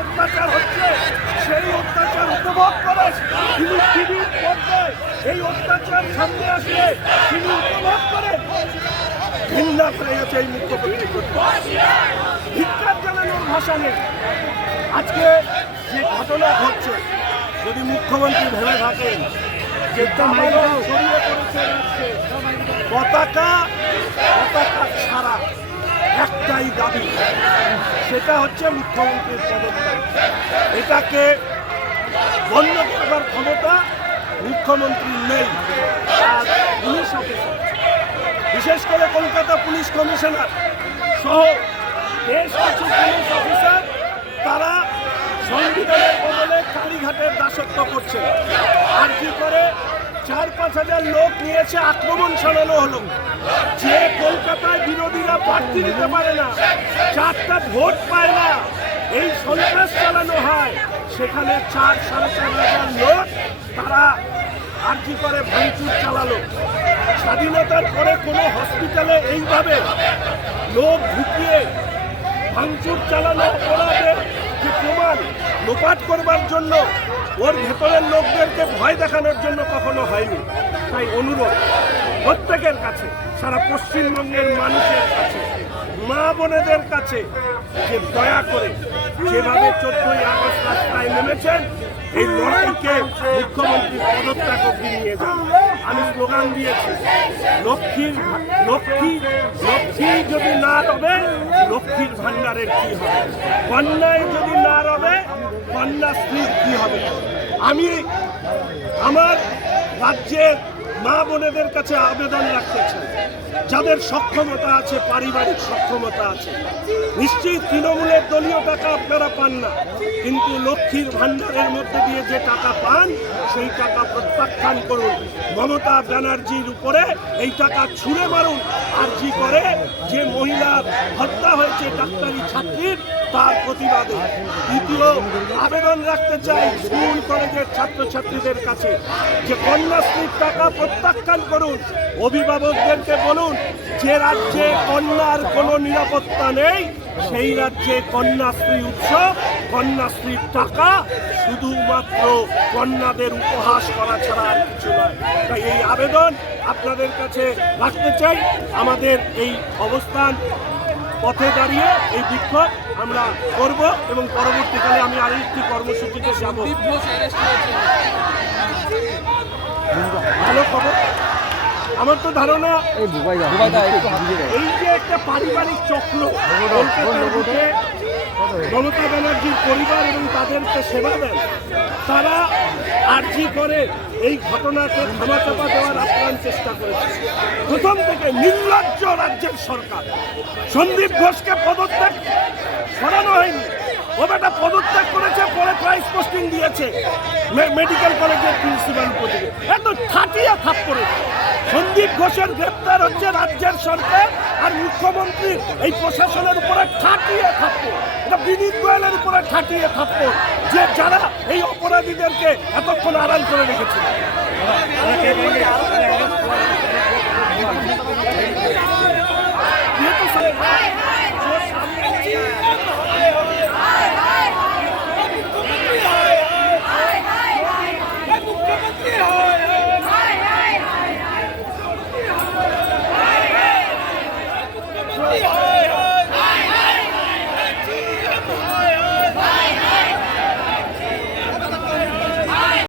অত্যাচার হচ্ছে সেই অত্যাচার উপভোগ করে অত্যাচার সামনে আসলে তিনি উপভোগ করে ঘৃণা করে ভাষা নেই আজকে যে ঘটনা ঘটছে, যদি মুখ্যমন্ত্রী ভেবে থাকেন, যে পড়েছে রাষ্ট্রে পতাকা পতাকা ছাড়া একটাই দাবি, সেটা হচ্ছে মুখ্যমন্ত্রীর পদত্যাগ। এটাকে বন্ধ করবার ক্ষমতা মুখ্যমন্ত্রীর নেই, আর পুলিশ অফিসার। বিশেষ করে কলকাতা পুলিশ কমিশনার সহ বেশ কিছু পুলিশ অফিসার, তারা সংবিধানের বদলে কালীঘাটের দাসত্ব করছে। আর কি করে? চার পাঁচ হাজার লোক নিয়েছে আক্রমণ চালানো হলো। যে কলকাতায় বিরোধীরা প্রার্থী দিতে পারে না, চারটা ভোট পায় না, এই সন্ত্রাস চালানো হয়। সেখানে চার সাড়ে চার হাজার লোক তারা আর কি করে ভাঙচুর চালালো। স্বাধীনতার পরে কোনো হসপিটালে এইভাবে লোক ঢুকিয়ে ভাঙচুর চালানো অপরাধের যে প্রমাণ লোপাট করবার জন্য ওর ভেতরের লোকদেরকে ভয় দেখানোর জন্য কখনো হয়নি। তাই অনুরোধ, প্রত্যেকের কাছে, সারা পশ্চিমবঙ্গের মানুষের কাছে। মা বোনেদের কাছে যে দয়া করে যেভাবে চোদ্দই আগস্ট রাস্তায় নেমেছেন, এই লড়াইকে মুখ্যমন্ত্রী পদত্যাগ অব্দি নিয়ে যান। আমি স্লোগান দিয়েছি লক্ষ্মীর লক্ষ্মী লক্ষ্মী যদি না রবে, লক্ষ্মীর ভান্ডারের কি হবে? কন্যায় যদি না রবে কন্যাশ্রীর কি হবে? আমি আমার রাজ্যের মা বোনেদের কাছে আবেদন রাখতে চাই যাদের সক্ষমতা আছে, পারিবারিক সক্ষমতা আছে। নিশ্চয়ই তৃণমূলের দলীয় টাকা আপনারা পান না। কিন্তু লক্ষ্মীর ভাণ্ডারের মধ্যে দিয়ে যে টাকা পান, সেই টাকা প্রত্যাখ্যান করুন। মমতা ব্যানার্জির উপরে এই টাকা ছুঁড়ে মারুন। আর জি করে যে মহিলার হত্যা হয়েছে ডাক্তারি ছাত্রীর, তার প্রতিবাদে। দ্বিতীয়, আবেদন রাখতে চাই স্কুল, কলেজের ছাত্রছাত্রীদের কাছে যে কন্যাশ্রীর টাকা প্রত্যাখ্যান করুন। অভিভাবকদেরকে বলুন, যে রাজ্যে কন্যার কোনো নিরাপত্তা নেই, সেই রাজ্যে কন্যাশ্রী উৎসব, কন্যাশ্রীর টাকা শুধুমাত্র কন্যাদের উপহাস করা ছাড়া আর কিছু নয়। তাই এই আবেদন আপনাদের কাছে রাখতে চাই। আমাদের এই অবস্থান পথে দাঁড়িয়ে এই বিক্ষোভ আমরা করব এবং পরবর্তীকালে আমি আরেকটি কর্মসূচিতে যাব। ভালো খবর। আমার তো ধারণা এই যে একটা পারিবারিক চক্র মমতা ব্যানার্জির পরিবার এবং তাদেরকে সেবা দেন তারা আর্জি করে এই ঘটনাকে ধামাচাপা দেওয়ার আপ্রাণ চেষ্টা করেছে। প্রথম থেকে নির্লজ্জ রাজ্যের সরকার। সন্দীপ ঘোষকে পদত্যাগ সরানো হয়নি। ও বেটা পদত্যাগ করেছে, পরে প্রাইস পোস্টিং দিয়েছে। মেডিকেল কলেজের প্রিন্সিপাল পদে। এত থাটিয়া থাপ করে সন্দীপ ঘোষের গ্রেপ্তার হচ্ছে রাজ্যের সরকার আর মুখ্যমন্ত্রী এই প্রশাসনের উপরে ঠাটিয়ে থাকতো এটা বিনীত গোয়েলের উপরে ঠাটিয়ে থাকতো যে যারা এই অপরাধীদেরকে এতক্ষণ আড়াল করে রেখেছিল।